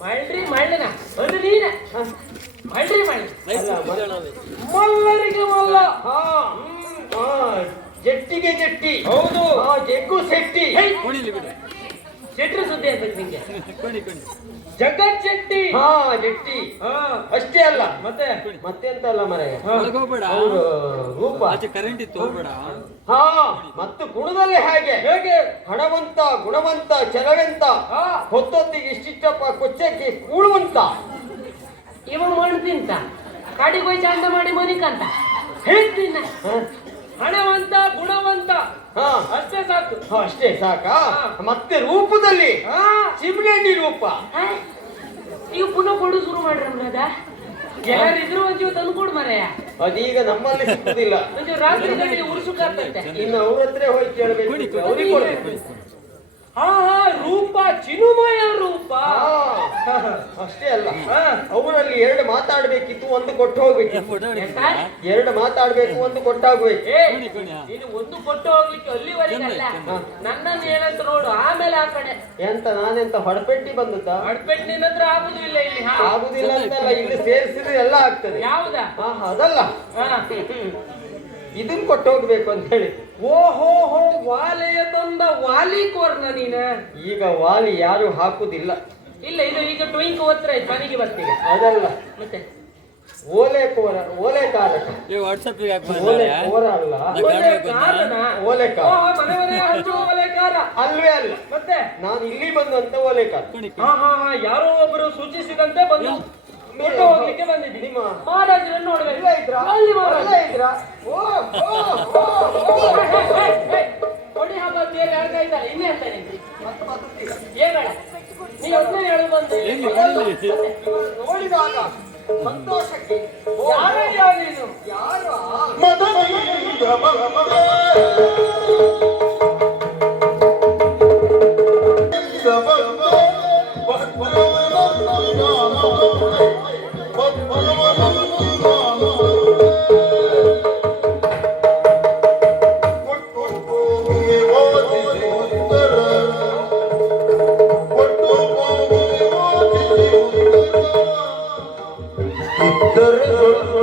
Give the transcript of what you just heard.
ಮಳ್ರಿ ಮಳ್ಳನ ಅದು ನೀನ ಮಳ್ರಿ ಮಳ್ಳಿ ಅಲ್ಲ, ಮ- ಮಲ್ಲರಿಗೆ ಮಲ್ಲ ಹಾ ಹಾ ಜಟ್ಟಿಗೆ ಜಟ್ಟಿ ಹೌದು ಹಾ ಜಗ್ಗು ಶೆಟ್ಟಿ ಹೇ, ಕೊಣಿಲಿ ಬಿಡು ಶೆಟ್ರು ಸುದ್ದಿ ಆಗ್ಬೇಕು ನಿಂಗೆ ಕೊಣಿ ಕೊಣಿ ಜಗತ್ ಶೆಟ್ಟಿ. ಹಾ ಜಟ್ಟಿ ಹಾ. ಅಷ್ಟೇ ಅಲ್ಲ. ಮತ್ತೆ? ಮತ್ತೆ ಅಂತ ಅಲ್ಲ ಹೋಗ್ಬೇಡ. ಅವರು ರೂಪ. ಆಚೆ ಕರೆಂಟ್ ಇತ್ತು ಹೋಗ್ಬೇಡ. ಹಾ ಮತ್ತು ಗುಣದಲ್ಲಿ ಹೇಗೆ? ಹೇಗೆ? ಹಣವಂತ ಗುಣವಂತ ಚಲವೆಂತ ಹೊತ್ತೊತ್ತಿಗೆ ಇಷ್ಟಿಷ್ಟಪ್ಪ ಕೊಚ್ಚಕ್ಕೆ ಕೂಳುವಂತ. ಇವ ಮಾಡ್ತಿಂತ ಕಾಡಿಗೆ ಹೋಗಿ ಚಂದ ಮಾಡಿ ಮನಿಕಂತ. ಹೇಳ್ತೀನ ಹ? ಹಣವಂತ ಗುಣವಂತ ಹಾ ಅಷ್ಟೇ ಸಾಕು ಹಾ, ಅಷ್ಟೇ ಸಾಕಾ. ಮತ್ತೆ ರೂಪದಲ್ಲಿ? ಹಾ. ಚಿಮಣಿ ರೂಪ. ನೀವು ಪುನಃ ಕೊಡು ಶುರು ಮಾಡ್ರಿ ಅದ ಯಾರಿದ್ರು ಒಂಚೂರು ತಂದು ಕೊಡು ಮರೆಯ ಅದೀಗ ನಮ್ಮಲ್ಲಿ ಸಿಕ್ಕುದಿಲ್ಲ ರಾತ್ರಿ ಉರುಸು ಕಾರ್ತಂತೆ ಇನ್ನು ಅವ್ರ ಹತ್ರ ಹೋಗಿ ಕೇಳಬೇಕು. ಕೊಡಿ, ಕೊಡಿ. ಅವ್ರಿಗೆ ಕೊಡ್ಬೇಕು. ಹಾ ಹಾ ರೂಪ ಚಿನುಮಯ ರೂಪ. ಹಾ, ಅಷ್ಟೇ ಅಲ್ಲ. ಅವನಲ್ಲಿ ಅವರಲ್ಲಿ ಎರಡು ಮಾತಾಡ್ಬೇಕಿತ್ತು ಒಂದು ಕೊಟ್ಟು ಹೋಗ್ಬೇಕಿತ್ತು ಎರಡು ಮಾತಾಡ್ಬೇಕು ಒಂದು ಕೊಟ್ಟಾಗ್ಬೇಕು. ನೀನು ಒಂದು ಕೊಟ್ಟು ಹೋಗ್ಲಿಕ್ಕೆ ಅಲ್ಲಿವರೆಗೆ ಅಲ್ಲ. ನನ್ನನ್ನು ಏನಂತ ನೋಡು ಆಮೇಲೆ ಆ ಕಡೆ. ಎಂತ ನಾನೆಂತ ಹೊಡಪೆಟ್ಟಿ ಬಂದದ್ದ? ಹೊಡಪೆಟ್ಟಿ ನಿನ್ನ ಹತ್ರ ಆಗುದು ಇಲ್ಲಿ. ಆಗುದಿಲ್ಲ ಅಂತಲ್ಲ ಇಲ್ಲಿ ಸೇರಿಸಿದ್ರೆ ಎಲ್ಲ ಆಗ್ತದೆ. ಯಾವ್ದಾ? ಹಾ ಅದಲ್ಲ. ಹಾ. ಇದನ್ ಕೊಟ್ಟು ಹೋಗ್ಬೇಕು ಅಂತ ಹೇಳಿ. ಓ ಹೋ ವಾಲೆಯ ತಂದ ವಾಲಿ ಕೋರ್ನ ನೀನ? ಈಗ ವಾಲಿ ಯಾರು ಹಾಕುದಿಲ್ಲ. ಇಲ್ಲ ಇದು ಈಗ ಟ್ವಿಂಕ್ ಹತ್ರ ಆಯ್ತು ಮನೆಗೆ ಬರ್ತೀವಿ ಅದಲ್ಲ. ಮತ್ತೆ? ಓಲೆ ಕೋರ ಓಲೆ ಕಾರಕ ಹಾಕಿ ಓಲೆ ಕೋರ ಅಲ್ಲ. ಓಲೆ. ಕಾರನ? ಓಲೆ ಓ, ಕಾರ ಮನೆ ಮನೆ ಹಂಚು ಓಲೆಕಾರ ಅಲ್ವೇ ಅಲ್ಲ. ಮತ್ತೆ? ನಾನು ಇಲ್ಲಿ ಬಂದಂತ ಓಲೆ ಕಾರ ಹಾ ಹಾ ಹಾ ಯಾರೋ ಒಬ್ಬರು ಸೂಚಿಸಿದಂತೆ ಬಂದು. ಕೊಟ್ಟು ಹೋಗ್ಲಿಕ್ಕೆ ಬಂದಿದ್ದೀನಿ ನಿಮ್ಮ ಮಹಾರಾಜರನ್ನು ನೋಡಬೇಕು ಇಲ್ಲ ಇದ್ರಾ? ಅಲ್ಲಿ ಮಹಾರಾಜ. ಅಲ್ಲ ಇದ್ರಾ? ಓ, ಓ, ಓ, ಓ. ಕೊಡಿ ಹಬ್ಬ ಬೇರೆ ಯಾರು ಕಾಯ್ತಾರೆ ಇನ್ನೇ ಅಂತ ನಿಂತು ಮತ್ತೆ ಬರ್ತದೆ. ಏಗಳ ನೀ ಒಬ್ಬನೇ ಹೇಳು ಬಂದು. ನೋಡಿದಾಗ ಸಂತೋಷಕ್ಕೆ ಓ, ಯಾರಯ್ಯ ನೀನು. ಯಾರು? Bye. Yeah.